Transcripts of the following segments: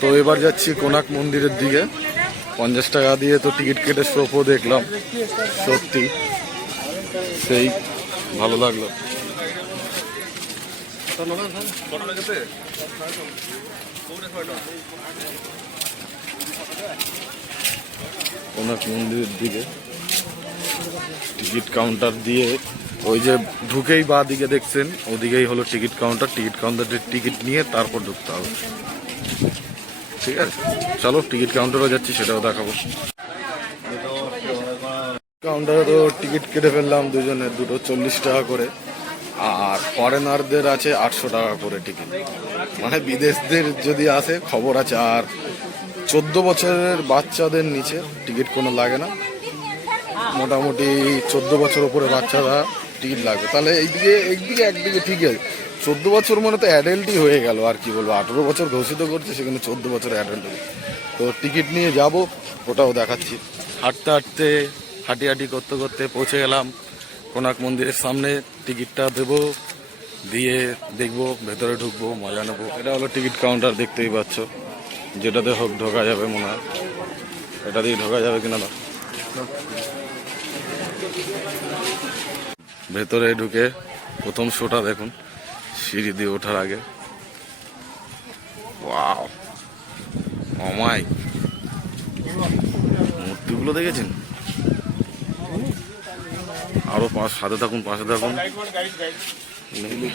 তো এবার যাচ্ছি কোনাক মন্দিরের দিকে। 50 টাকা দিয়ে তো টিকিট কেটে শোপও দেখলাম, সত্যি সেই ভালো লাগলো। কোনাক মন্দিরের দিকে টিকিট কাউন্টার দিয়ে, ওই যে ঢুকেই বা দিকে দেখছেন ওদিকেই হলো টিকিট কাউন্টার। টিকিট কাউন্টারে টিকিট নিয়ে তারপর ঢুকতে হবে। ঠিক আছে, চলো টিকিট কাউন্টারও যাচ্ছি, সেটাও দেখাবো। কাউন্টারে তো টিকিট কেটে ফেললাম দুজনের, দুটো 40 টাকা করে। আর ফরেনারদের আছে 800 টাকা করে টিকিট, মানে বিদেশদের যদি আসে খবর আছে। আর 14 বছরের বাচ্চাদের নিচে টিকিট কোনো লাগে না, মোটামুটি 14 বছর উপরে বাচ্চারা টিকিট লাগবে। তাহলে এইদিকে একদিকে ঠিক আছে, 14 বছর মানে তো অ্যাডাল্টই হয়ে গেল। আর কি বলবো, 18 বছর ঘোষিত করছে, সেখানে 14 বছর অ্যাডাল্ট। তো টিকিট নিয়ে যাব, ওটাও দেখাচ্ছি। হাঁটতে হাঁটি করতে করতে পৌঁছে গেলাম কোনাক মন্দিরের সামনে। টিকিটটা দেবো, দিয়ে দেখবো, ভেতরে ঢুকবো, মজা নেবো। এটা হলো টিকিট কাউন্টার, দেখতেই পাচ্ছ। যেটাতে হোক ঢোকা যাবে মনে হয়, এটা দিয়ে ঢোকা যাবে কিনা না। ভেতরে ঢুকে প্রথম শোটা দেখুন, সিঁড়ি দিয়ে ওঠার আগে। ওয়াও, অমাই মূর্তিগুলো দেখেছেন? আরো সাথে থাকুন, পাশে থাকুন।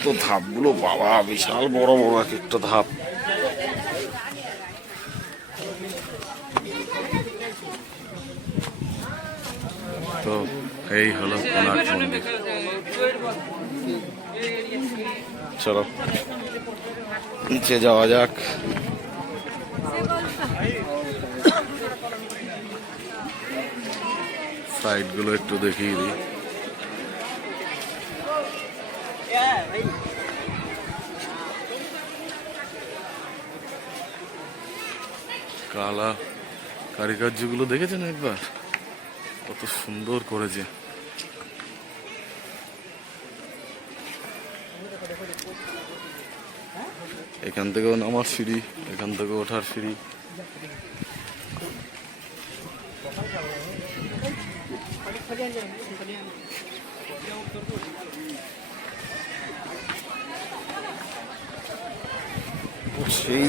তো ধাপগুলো বাবা, বিশাল বড় বড় এক একটা ধাপ। তো এই হলো কোনাক মন্দির। চলো নিচে যাওয়া যাক। সাইড গুলো একটু দেখিয়ে দিই। কালা কারিকার্যগুলো দেখেছেন একবার? কত সুন্দর করেছে। এখান থেকেও নামার সিঁড়ি, এখান থেকে ওঠার সিঁড়ি। সেই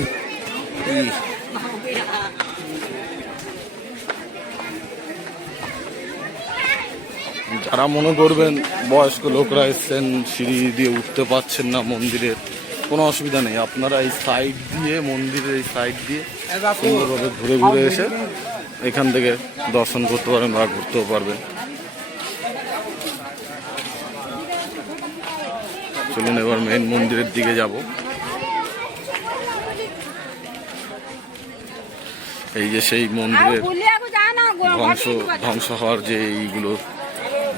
যারা মনে করবেন বয়স্ক লোকরা এসছেন, সিঁড়ি দিয়ে উঠতে পারছেন না মন্দিরের, কোনো অসুবিধা নেই। আপনারা এই সাইড দিয়ে, মন্দিরের এই সাইড দিয়ে সুন্দরভাবে ঘুরে ঘুরে এসে এখান থেকে দর্শন করতে পারবেন বা ঘুরতেও পারবেন। চলুন এবার মেন মন্দিরের দিকে যাব। এই যে সেই মন্দিরের ধ্বংস হওয়ার যে এইগুলো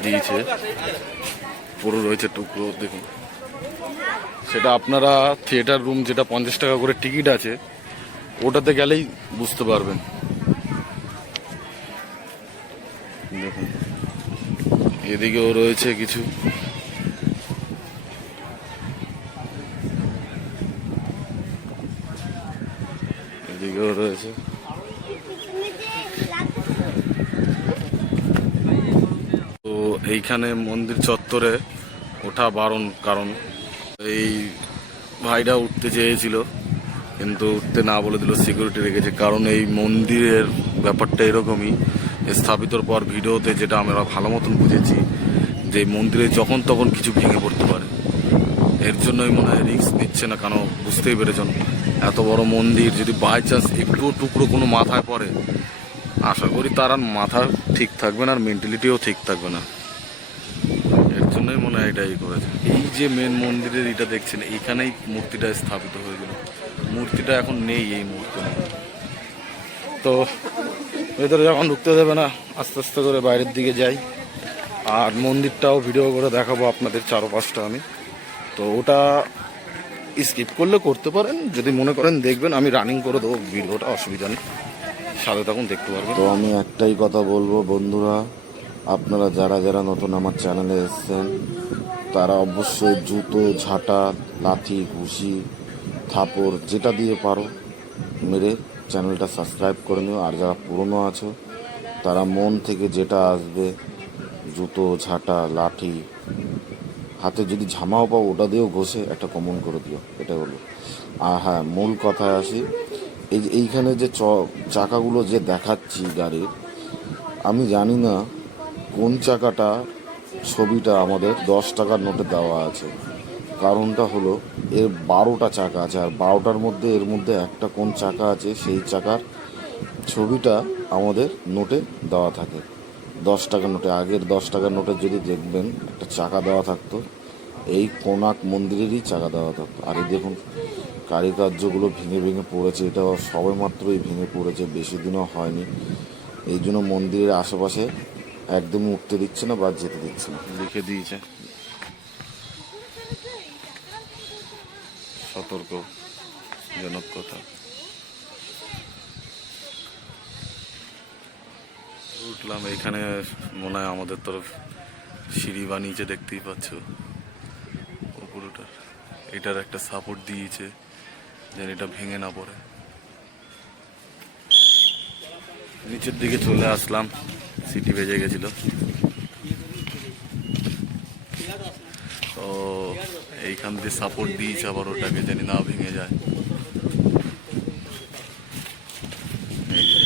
দিয়েছে, পুরো রয়েছে টুকরো, দেখুন। সেটা আপনারা থিয়েটার রুম, যেটা 50 টাকা করে টিকিট আছে, ওটাতে গেলেই বুঝতে পারবেন। দেখুন এদিকেও রয়েছে কিছু। এদিকেও রয়েছে। তো এইখানে মন্দির চত্বরে ওঠা বারণ, কারণ এই ভাইরা উঠতে চেয়েছিল কিন্তু উঠতে না বলে দিল, সিকিউরিটি রেখেছে। কারণ এই মন্দিরের ব্যাপারটা এরকমই, স্থাপিতর পর ভিডিওতে যেটা আমরা ভালো মতন বুঝেছি, যে মন্দিরে যখন তখন কিছু ভেঙে পড়তে পারে। এর জন্যই মনে হয় রিস্ক নিচ্ছে না, কেন বুঝতেই পেরেছেন, এত বড় মন্দির যদি বাই চান্স একটু টুকরো কোনো মাথায় পড়ে, আশা করি তার আর মাথা ঠিক থাকবে না, আর মেন্টালিটিও ঠিক থাকবে না। এর জন্যই মনে হয় এটাই করেছে। এই যে মেন মন্দিরের এটা দেখছেন, এইখানেই মূর্তিটা স্থাপিত হয়েছিল। মূর্তিটা এখন নেই এই মুহূর্তে। তো ভেতরে যখন ঢুকতে দেবে না, আস্তে আস্তে করে বাইরের দিকে যাই। আর মন্দিরটাও ভিডিও করে দেখাবো আপনাদের চারপাশটা আমি। তো ওটা স্কিপ করলে করতে পারেন, যদি মনে করেন দেখবেন, আমি রানিং করে দেবো ভিডিওটা, অসুবিধা নেই, সাথে তখন দেখতে পারবেন। তো আমি একটাই কথা বলবো বন্ধুরা, আপনারা যারা যারা নতুন আমার চ্যানেলে এসেছেন, তারা অবশ্যই জুতো, ঝাঁটা, লাঠি, ঘুষি, থাপড় যেটা দিয়ে পারো মেরে চ্যানেলটা সাবস্ক্রাইব করে নিও। আর যারা পুরনো আছো তারা মন থেকে যেটা আসবে, জুতো, ঝাঁটা, লাঠি, হাতে যদি ঝামাও পাও ওটা দিয়েও ঘষে একটা কমন করে দিও, এটা হলো। আর হ্যাঁ, মূল কথায় আসি। এইখানে যে চাকাগুলো যে দেখাচ্ছি গাড়ির, আমি জানি না কোন চাকাটা ছবিটা আমাদের 10 টাকার নোটে দেওয়া আছে। কারণটা হলো এর 12টা চাকা আছে, আর 12টার মধ্যে এর মধ্যে একটা কোন চাকা আছে সেই চাকার ছবিটা আমাদের নোটে দেওয়া থাকে। 10 টাকার নোটে, আগের 10 টাকার নোটে যদি দেখবেন একটা চাকা দেওয়া থাকতো, এই কোনাক মন্দিরেরই চাকা দেওয়া থাকতো। আর এই দেখুন কারুকার্যগুলো ভেঙে ভেঙে পড়েছে, এটা সবে মাত্রই ভেঙে পড়েছে, বেশি দিনও হয়নি। এই জন্য মন্দিরের আশেপাশে একদমই উঠতে দিচ্ছে না বা যেতে দিচ্ছে না। লিখে দিয়েছে সতর্ক জনক কথা। উঠলাম এখানে, মনে হয় আমাদের তরফ সিঁড়ি বানিয়েছে, দেখতেই পাচ্ছ উপরটার। এটার একটা সাপোর্ট দিয়েছে যেন এটা ভেঙে না পড়ে। নিচের দিকে চলে আসলাম, সিটি বেজে গেছিল। তো এইখান দিয়ে সাপোর্ট দিয়েছে আবার, ওটাকে জানি না ভেঙে যায়। এই যে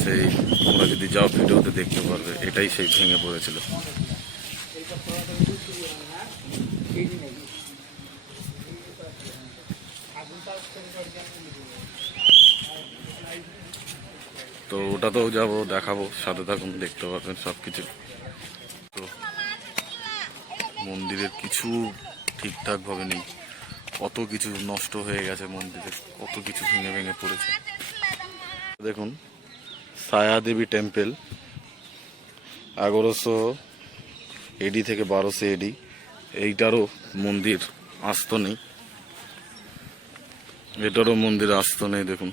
সেই, তোমরা যদি যাও ভিডিওতে দেখতে পারবে, এটাই সেই ভেঙে পড়েছিল। তো ওটাতেও যাবো, দেখাবো, সাথে থাকুন, দেখতে পারবেন সব কিছু। তো মন্দিরের কিছু ঠিকঠাক ভাবে নেই, কত কিছু নষ্ট হয়ে গেছে মন্দিরে, কত কিছু ভেঙে ভেঙে পড়েছে। দেখুন ছায়া দেবী টেম্পল, 1100 এডি থেকে 1200 এডি। এইটারও মন্দির আস্ত নেই, এটারও মন্দির আস্ত নেই। দেখুন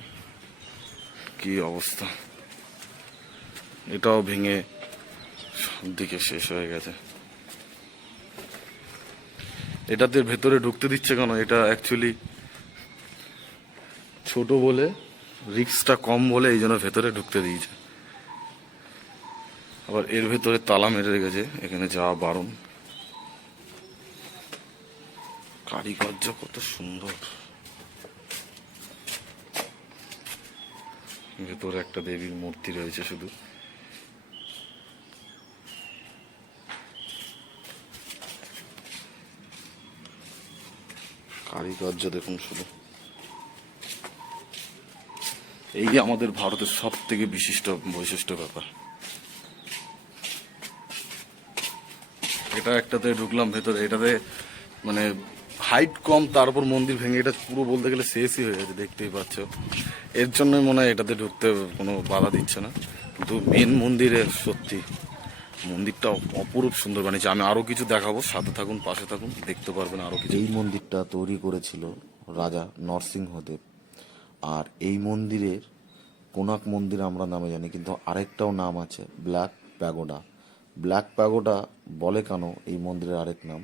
কি অবস্থা, এটাও ভেঙে সব দিকে শেষ হয়ে গেছে। এটাতে ভেতরে ঢুকতে দিচ্ছে কেন? এটা অ্যাকচুয়ালি ছোট বলে, রিস্কটা কম বলে এই জন্য ভেতরে ঢুকতে দিয়েছে। আবার এর ভেতরে তালা মেরে রেখেছে, এখানে যাওয়া বারণ। কারিকার্য কত সুন্দর। ভেতরে একটা দেবীর মূর্তি রয়েছে শুধু। কারিকার্য দেখুন শুধু। এই আমাদের ভারতের সব থেকে বিশিষ্ট বৈশিষ্ট্য ব্যাপার। এটা একটাতে ঢুকলাম ভেতরে, এটাতে মানে হাইট কম, তারপর মন্দির ভেঙে এটা পুরো বলতে গেলে শেষই হয়ে গেছে, দেখতেই পাচ্ছ। এর জন্যই মনে হয় এটাতে ঢুকতে কোনো বাধা দিচ্ছে না। কিন্তু মেন মন্দিরে সত্যি মন্দিরটা অপরূপ সুন্দর বানিয়েছে। আমি আরো কিছু দেখাবো, সাথে থাকুন, পাশে থাকুন, দেখতে পারবেন আরো কিছু। এই মন্দিরটা তৈরি করেছিল রাজা নরসিংহদেব। আর এই মন্দিরের কোনাক মন্দির আমরা নামে জানি, কিন্তু আরেকটাও নাম আছে, ব্ল্যাক প্যাগোডা। ব্ল্যাক প্যাগোডা বলে কেন এই মন্দিরের আরেক নাম,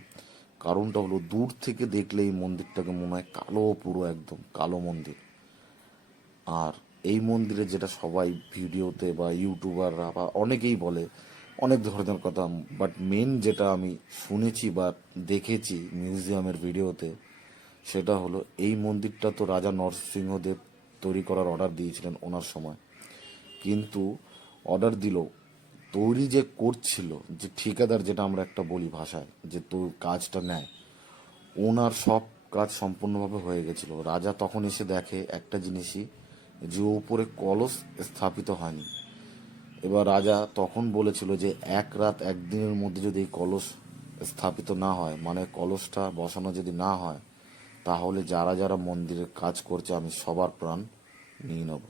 কারণটা হলো দূর থেকে দেখলে এই মন্দিরটাকে মনে হয় কালো, পুরো একদম কালো মন্দির। আর এই মন্দিরে যেটা সবাই ভিডিওতে বা ইউটিউবাররা বা অনেকেই বলে অনেক ধরনের কথা, বাট মেন যেটা আমি শুনেছি বা দেখেছি মিউজিয়ামের ভিডিওতে, সেটা হলো এই মন্দিরটা তো রাজা নরসিংহদেব তৈরি করার অর্ডার দিয়েছিলেন ওনার সময়। কিন্তু অর্ডার দিল, তৈরি যে করছিল, যে ঠিকাদার যেটা আমরা একটা বলি ভাষায়, যে তো কাজটা নেয়, ওনার সব কাজ সম্পূর্ণভাবে হয়ে গেছিল। রাজা তখন এসে দেখে একটা জিনিসই, যে উপরে কলস স্থাপিত হয়নি। এবার রাজা তখন বলেছিল যে 1 রাত 1 দিনের মধ্যে যদি এই কলস স্থাপিত না হয়, মানে কলসটা বসানো যদি না হয়, তাহলে যারা যারা মন্দিরের কাজ করছে আমি সবার প্রাণ নিয়ে নেব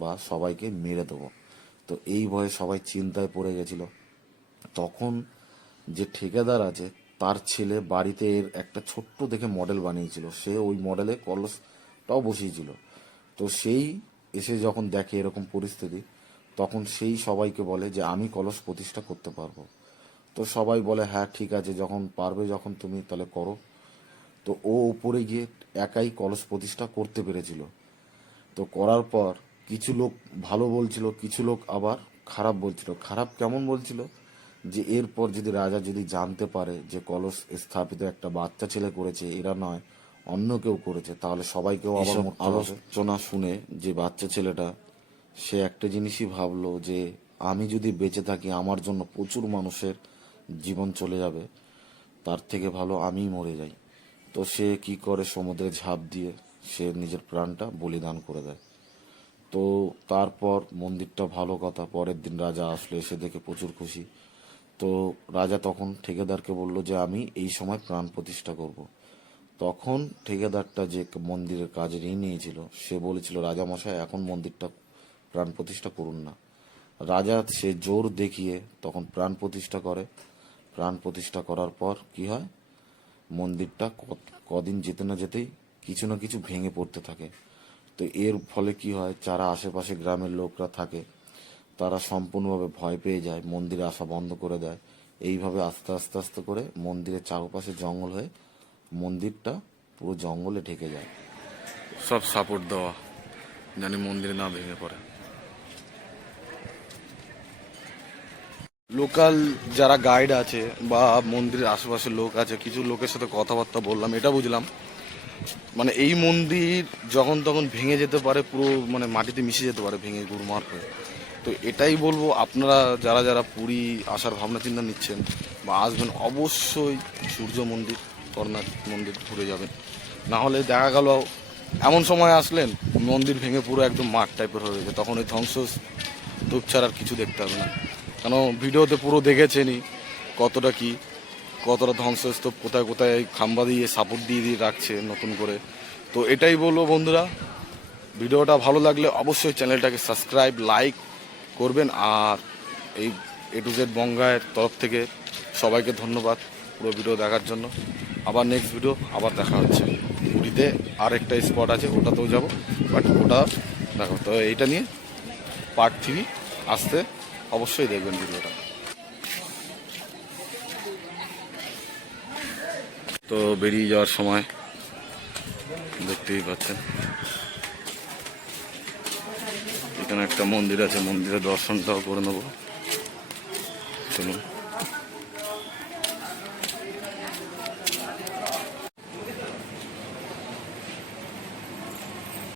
বা সবাইকে মেরে দেবো। তো এই ভয়ে সবাই চিন্তায় পড়ে গেছিল। তখন যে ঠিকাদার আছে তার ছেলে বাড়িতে এর একটা ছোট্ট দেখে মডেল বানিয়েছিল, সে ওই মডেলে কলসটাও বসিয়েছিল। তো সেই এসে যখন দেখে এরকম পরিস্থিতি, তখন সেই সবাইকে বলে যে আমি কলস প্রতিষ্ঠা করতে পারবো। তো সবাই বলে হ্যাঁ ঠিক আছে, যখন পারবে, যখন তুমি তাহলে করো। তো ও উপরে গিয়ে একাই কলস প্রতিষ্ঠা করতে পেরেছিল। তো করার পর কিছু লোক ভালো বলছিল, কিছু লোক আবার খারাপ বলছিল। খারাপ কেমন বলছিল, যে এরপর যদি রাজা যদি জানতে পারে যে কলস স্থাপিত একটা বাচ্চা ছেলে করেছে, এরা নয় অন্য কেউ করেছে, তাহলে সবাইকেও আবার আলোচনা শুনে যে বাচ্চা ছেলেটা, সে একটা জিনিসই ভাবলো যে আমি যদি বেঁচে থাকি আমার জন্য প্রচুর মানুষের জীবন চলে যাবে, তার থেকে ভালো আমিই মরে যাই। তো সে কি করে, সমুদ্রে ঝাঁপ দিয়ে সে নিজের প্রাণটা বলিদান করে দেয়। তো তারপর মন্দিরটা, ভালো কথা, পরের দিন রাজা আসলে, এসে দেখে প্রচুর খুশি। তো রাজা তখন ঠিকাদারকে বলল যে আমি এই সময় প্রাণ প্রতিষ্ঠা করব। তখন ঠিকাদারটা যে মন্দিরের কাজে ঋণ নিয়েছিল, সে বলেছিল রাজামশাই এখন মন্দিরটা প্রাণ প্রতিষ্ঠা করুন না। রাজা সে জোর দেখিয়ে তখন প্রাণ প্রতিষ্ঠা করে। প্রাণ প্রতিষ্ঠা করার পর কি হয়, মন্দিরটা কদিন যেতে না যেতেই কিছু না কিছু ভেঙে পড়তে থাকে। তো এর ফলে কি হয়, যারা আশেপাশে গ্রামের লোকরা থাকে তারা সম্পূর্ণভাবে ভয় পেয়ে যায়, মন্দিরে আসা বন্ধ করে দেয়। এইভাবে আস্তে আস্তে আস্তে করে মন্দিরের চারপাশে জঙ্গল হয়ে মন্দিরটা পুরো জঙ্গলে ঢেকে যায়। সব সাপোর্ট দেওয়া, জানি মন্দিরে না ভেঙে পড়ে। লোকাল যারা গাইড আছে বা মন্দিরের আশেপাশে লোক আছে, কিছু লোকের সাথে কথাবার্তা বললাম, এটা বুঝলাম মানে এই মন্দির যখন তখন ভেঙে যেতে পারে, পুরো মানে মাটিতে মিশে যেতে পারে ভেঙে গুরমার হয়ে। তো এটাই বলবো, আপনারা যারা যারা পুরী আসার ভাবনা চিন্তা নিচ্ছেন বা আসবেন, অবশ্যই সূর্য মন্দির, করনাথ মন্দির ঘুরে যাবেন। না হলে দেখা গেল এমন সময় আসলেন মন্দির ভেঙে পুরো একদম মাঠ টাইপের হয়ে গেছে, তখন ওই ধ্বংসস্তূপ ছাড়া আর কিছু দেখতে হবে না। কেন ভিডিওতে পুরো দেখেছেনই কতটা ধ্বংসস্তূপ, কোথায় কোথায় খাম্বা দিয়ে সাপোর্ট দিয়ে দিয়ে রাখছে নতুন করে। তো এটাই বলবো বন্ধুরা, ভিডিওটা ভালো লাগলে অবশ্যই চ্যানেলটাকে সাবস্ক্রাইব, লাইক করবেন। আর এই A to Z বঙ্গায়ের তরফ থেকে সবাইকে ধন্যবাদ পুরো ভিডিও দেখার জন্য। আবার নেক্সট ভিডিও আবার দেখা হচ্ছে। পুরীতে আরেকটা স্পট আছে, ওটাতেও যাব, বাট ওটা দেখো। তো এইটা নিয়ে পার্ট 3 আসতে, অবশ্যই দেখবেন ভিডিওটা। তো বেরিয়ে যাওয়ার সময় দেখতেই পাচ্ছেন এখানে একটা মন্দির আছে, মন্দিরের দর্শনটাও করে নেবো, চলুন।